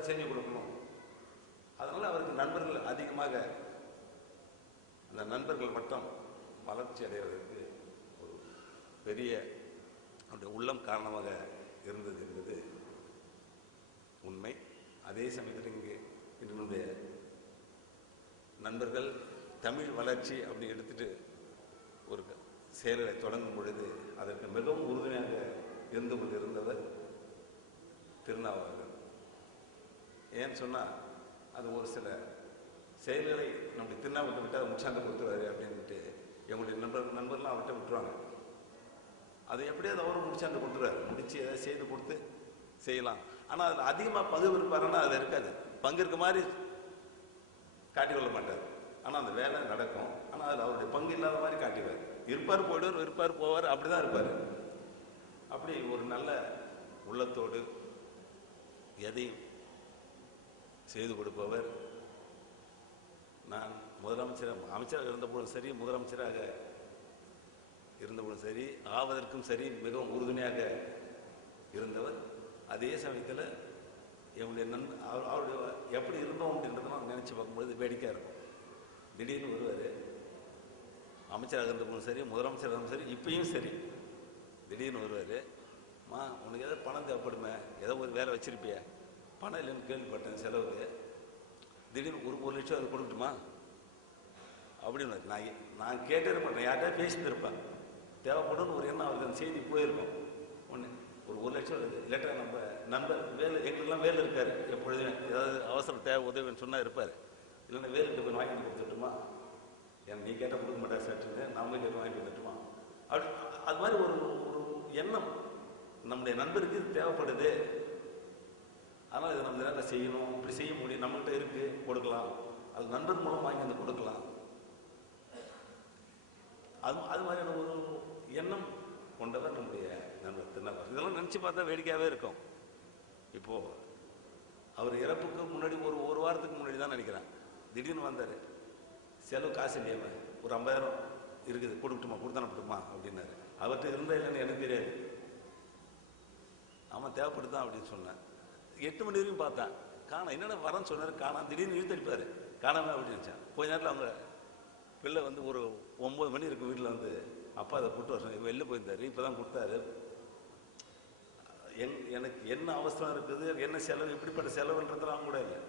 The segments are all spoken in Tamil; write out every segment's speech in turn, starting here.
ஏதாவது செஞ்சு கொடுக்கணும். அதனால் அவருக்கு நண்பர்கள் அதிகமாக, அந்த நண்பர்கள் மட்டும் வளர்ச்சி அடைவதற்கு ஒரு பெரிய அவருடைய உள்ளம் காரணமாக இருந்தது என்பது உண்மை. அதே சமயத்தில் இங்கே என்னுடைய நண்பர்கள் தமிழ் வளர்ச்சி அப்படி எடுத்துட்டு ஒரு செயலை தொடங்கும் பொழுது அதற்கு மிகவும் உறுதுணையாக இருந்து கொண்டிருந்தவர் திருநாவுக்கரசர். ஏன்னு சொன்னால் அது ஒரு சில செயல்களை நம்முடைய திருநாவுக்கரசர் விட்டு அதை முச்சாந்து கொடுத்துருவாரு அப்படின்ட்டு எங்களுடைய நண்பர்லாம் அவர்கிட்ட விட்டுருவாங்க. அதை எப்படியாவது அவரும் முடிச்சாந்து கொடுத்துருவாரு, முடிச்சு ஏதாவது செய்து கொடுத்து செய்யலாம். ஆனால் அதில் அதிகமாக பங்கு இருப்பாருன்னா அது இருக்காது, பங்கு இருக்க மாதிரி காட்டிக்கொள்ள மாட்டார். ஆனால் அந்த வேலை நடக்கும், ஆனால் அதில் அவருடைய பங்கு இல்லாத மாதிரி காட்டிடுவார். இருப்பார் போயிடுவார், இருப்பார் போவார், அப்படி தான் இருப்பார். அப்படி ஒரு நல்ல உள்ளத்தோடு எதையும் செய்து கொடுப்பவர். நான் அமைச்சராக இருந்தபோதும் சரி, முதலமைச்சராக இருந்தபோதும் சரி, ஆவதற்கும் சரி மிகவும் உறுதுணையாக இருந்தவர். அதே சமயத்தில் என்னுடைய அவருடைய எப்படி இருந்தோம் அப்படின்றதெல்லாம் நினச்சி பார்க்கும்பொழுது வேடிக்கையாக இருக்கும். திடீர்னு வருவார், அமைச்சராக இருந்தபோதும் சரி, முதலமைச்சராக இருந்தும் சரி, இப்பயும் சரி, திடீர்னு வருவார். உனக்கு ஏதாவது பணம் தேவைப்படுமே, ஏதோ ஒரு வேலை வச்சிருப்பிய, பணம் இல்லைன்னு கேள்விப்பட்டேன் செலவுக்கு, திடீர்னு ஒரு லட்சம் அது கொடுக்கட்டுமா அப்படின்னு நான் கேட்டே இருப்பேன். யார்கிட்ட பேசிட்டு இருப்பேன், தேவைப்படும் ஒரு எண்ணம் அவருக்கு அந்த செய்தி போயிருக்கும். ஒன்று ஒரு லட்சம் இல்லாட்டா நம்ம நண்பர் வேலை, எங்களுக்கெல்லாம் வேலை இருக்காரு, எப்பொழுதுமே ஏதாவது அவசரம் தேவை உதவின்னு சொன்னால் இருப்பார். இல்லைன்னா வேலைக்கிட்ட போய் வாங்கி கொடுத்துட்டுமா, எனக்கு நீ கேட்டால் கொடுக்க மாட்டேன் சட்டுன்னு, நம்ம கேட்டு வாங்கி கொடுத்துட்டுமா அப்படி. அது மாதிரி ஒரு ஒரு எண்ணம் நம்முடைய நண்பருக்கு இது தேவைப்படுது, அதனால் இதை நம்ம நேரம் செய்யணும், இப்படி செய்ய முடியும், நம்மகிட்ட இருக்கு கொடுக்கலாம், அது நண்பர் மூலம் வாங்கி வந்து கொடுக்கலாம். அது மாதிரியான ஒரு எண்ணம் கொண்டவர் நம்முடைய நண்பர் திருநாவுக்கரசர். இதெல்லாம் நினச்சி பார்த்தா வேடிக்கையாகவே இருக்கும். இப்போது அவர் இறப்புக்கு முன்னாடி ஒரு வாரத்துக்கு முன்னாடி தான் நினைக்கிறேன், திடீர்னு வந்தார். செலவு காசு இல்லையாம, ஒரு 50,000 இருக்குது, கொடுக்கட்டுமா, கொடுத்தானப்பட்டுமா அப்படின்னாரு. அவர்கிட்ட இருந்தால் இல்லைன்னு எனக்கு தெரியாது. ஆமாம் தேவைப்படுதான் அப்படின்னு சொன்னேன். 8 மணி வரைக்கும் பார்த்தேன், காணா, என்னென்ன வரேன்னு சொன்னார், காணா, திடீர்னு இழுத்தடிப்பார், காணாமல் அப்படின்னு நினச்சேன். கொஞ்ச நேரத்தில் அவங்க பிள்ளை வந்து ஒரு 9 மணி இருக்கும் வீட்டில் வந்து, அப்பா அதை கூப்பிட்டு வர வெளில போயிருந்தார், இப்போ தான் கொடுத்தாரு. எனக்கு என்ன அவசரம் இருக்குது, என்ன செலவு, இப்படிப்பட்ட செலவுன்றதெல்லாம் கூட இல்லை,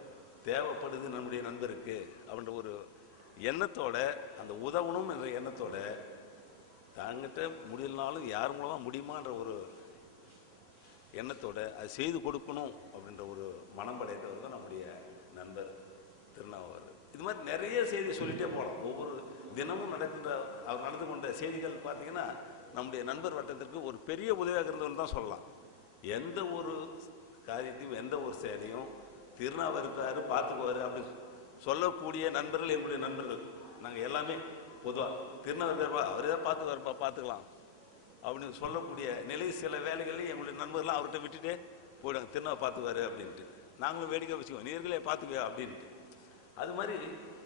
தேவைப்படுது நம்முடைய நண்பருக்கு அப்படின்ற ஒரு எண்ணத்தோட, அந்த உதவணும் என்ற எண்ணத்தோட, தாங்கிட்ட முடியலனாலும் யார் மூலமாக முடியுமான்ற ஒரு எண்ணத்தோட அது செய்து கொடுக்கணும் அப்படின்ற ஒரு மனம் படைத்தவர் தான் நம்முடைய நண்பர் திருநாவுக்கரசர். இது மாதிரி நிறைய செய்தி சொல்லிகிட்டே போகலாம். ஒவ்வொரு தினமும் நடக்கின்ற அவர் நடந்து கொண்ட செய்திகள் பார்த்தீங்கன்னா நம்முடைய நண்பர் வட்டத்திற்கு ஒரு பெரிய உதவியாக இருந்தவன்னு தான் சொல்லலாம். எந்த ஒரு காரியத்தையும் எந்த ஒரு செயலையும் திருநாவுக்கரசர் இருக்காரு பார்த்துக்குவார் அப்படின்னு சொல்லக்கூடிய நண்பர்கள் என்னுடைய நண்பர்கள். நாங்கள் எல்லாமே பொதுவாக திருநாவுக்கரசர் அவர் ஏதாவது பார்த்துக்குவாருப்பா, பார்த்துக்கலாம் அப்படின்னு சொல்லக்கூடிய நிலை. சில வேலைகள்லையும் எங்களுடைய நண்பர்கள்லாம் அவர்கிட்ட விட்டுட்டே போயிடுவாங்க, திருநாவை பார்த்துக்குவாரு அப்படின்ட்டு. நாங்களும் வேடிக்கை வச்சுக்குவோம், நீர்களே பார்த்துக்குவா அப்படின்ட்டு. அது மாதிரி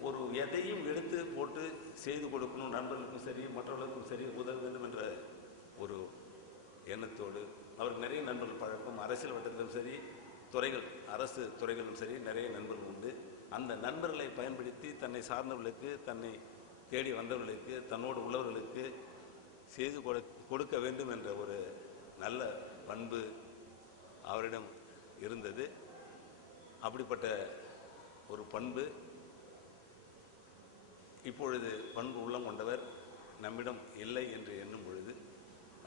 ஒரு எதையும் எடுத்து போட்டு செய்து கொடுக்கணும், நண்பர்களுக்கும் சரி மற்றவர்களுக்கும் சரி உதவ வேண்டும் என்ற ஒரு எண்ணத்தோடு அவருக்கு நிறைய நண்பர்கள் பழக்கம். அரசியல் வட்டத்திலும் சரி, துறைகள், அரசு துறைகளிலும் சரி நிறைய நண்பர்கள் உண்டு. அந்த நண்பர்களை பயன்படுத்தி தன்னை சார்ந்தவர்களுக்கு, தன்னை தேடி வந்தவர்களுக்கு, தன்னோடு உள்ளவர்களுக்கு செய்து கொடுக்க வேண்டும் என்ற ஒரு நல்ல பண்பு அவரிடம் இருந்தது. அப்படிப்பட்ட ஒரு பண்பு இப்பொழுது பண்பு உள்ளம் கொண்டவர் நம்மிடம் இல்லை என்று எண்ணும் பொழுது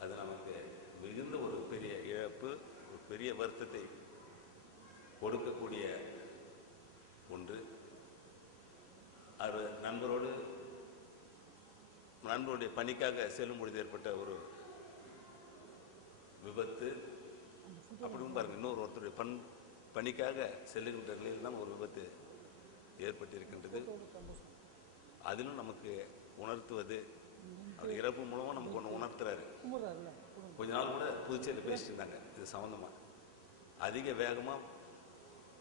அது நமக்கு மிகுந்த ஒரு பெரிய இழப்பு, ஒரு பெரிய வருத்தத்தை கொடுக்கக்கூடிய ஒன்று. அவர் நண்பருடைய பணிக்காக செல்லும் பொழுது ஏற்பட்ட ஒரு விபத்து. அப்படியும் பாருங்க, ஒருத்தருடைய பணிக்காக செல்லுகின்ற நிலையில் தான் ஒரு விபத்து ஏற்பட்டிருக்கின்றது. அதிலும் நமக்கு உணர்த்துவது அவர் இறப்பு மூலமாக நமக்கு ஒன்று உணர்த்துறாரு. கொஞ்ச நாள் கூட புதுச்சேரியில் பேசிட்டு இருந்தாங்க இது சம்மந்தமாக. அதிக வேகமாக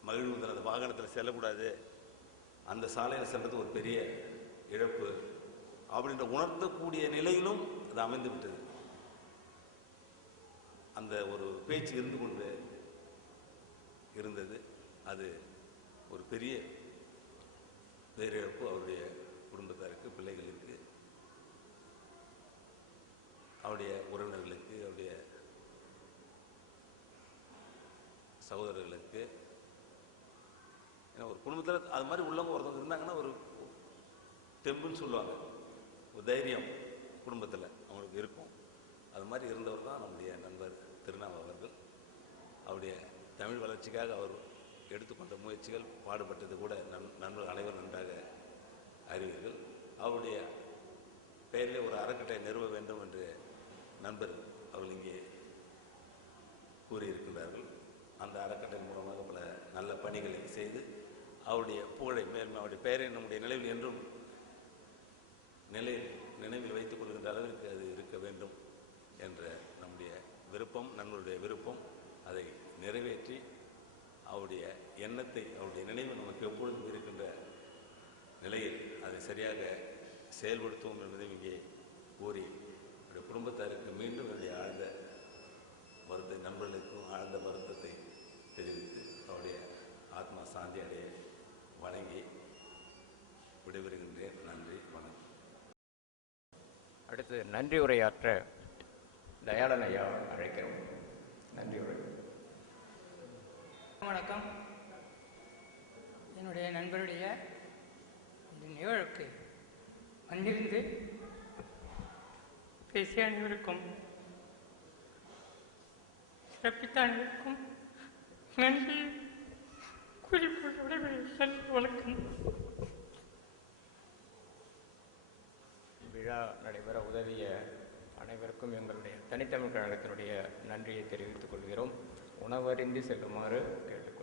மகிழ்வுதல் அந்த வாகனத்தில் செல்லக்கூடாது, அந்த சாலையில் செல்வது ஒரு பெரிய இழப்பு அப்படின்ற உணர்த்தக்கூடிய நிலையிலும் அது அமைந்து விட்டது. அந்த ஒரு பேச்சு இருந்து கொண்டு இருந்தது. அது ஒரு பெரிய பேரிழப்பு அவருடைய குடும்பத்தாருக்கு, பிள்ளைகளுக்கு, அவருடைய உறவினர்களுக்கு, அவருடைய சகோதரர்களுக்கு. ஏன்னா ஒரு குடும்பத்தில் அது மாதிரி உள்ளவங்க ஒருத்தவங்க இருந்தாங்கன்னா ஒரு தெம்புன்னு சொல்லுவாங்க, ஒரு தைரியம் குடும்பத்தில் அவங்களுக்கு இருக்கும். அது மாதிரி இருந்தவர் தான் நம்முடைய நண்பர் திருநாவு அவர்கள். அவருடைய தமிழ் வளர்ச்சிக்காக அவர் எடுத்துக்கொண்ட முயற்சிகள், பாடுபட்டது கூட நண்பர்கள் அனைவரும் நன்றாக அறிவீர்கள். அவருடைய பெயரிலே ஒரு அறக்கட்டளை நிறுவ வேண்டும் என்று நண்பர் அவர்கள் இங்கே கூறியிருக்கின்றார்கள். அந்த அறக்கட்டளை மூலமாக பல நல்ல பணிகளை செய்து அவருடைய புகழை மேலும் அவருடைய பெயரை நம்முடைய நிலையில் என்றும் நினைவில் வைத்துக் கொள்கின்ற அளவிற்கு அது இருக்க வேண்டும் என்ற நம்முடைய விருப்பம், நண்பருடைய விருப்பம். அதை நிறைவேற்றி அவருடைய எண்ணத்தை, அவருடைய நினைவு நமக்கு எப்பொழுதும் இருக்கின்ற நிலையில் அதை சரியாக செயல்படுத்துவோம் என்பதை இங்கே கூறி அவருடைய குடும்பத்தாருக்கு மீண்டும் என்னுடைய ஆழ்ந்த வருத்த நண்பர்களுக்கும் ஆழ்ந்த வருத்தத்தை தெரிவித்து அவருடைய ஆத்மா சாந்தி அடைய வணங்கி விடைபெறுகின்றேன். நன்றி, வணக்கம். அடுத்து நன்றி உரையாற்ற தயாளன் ஐயா அழைக்கிறோம். நன்றி உரை. வணக்கம். என்னுடைய நண்பருடைய இந்த நிகழ்வுக்கு வந்திருந்து பேசிய அனைவருக்கும், சிறப்பித்த அனைவருக்கும் நன்றி குறிப்பிட்ட விடைபெறுகிறேன். வணக்கம். விழா நடைபெற உதவிய அனைவருக்கும் எங்களுடைய தனித்தமிழ் கழகத்தினுடைய நன்றியை தெரிவித்துக் கொள்கிறோம். உணவருந்தி செல்லுமாறு கேட்டுக்கொள்கிறோம்.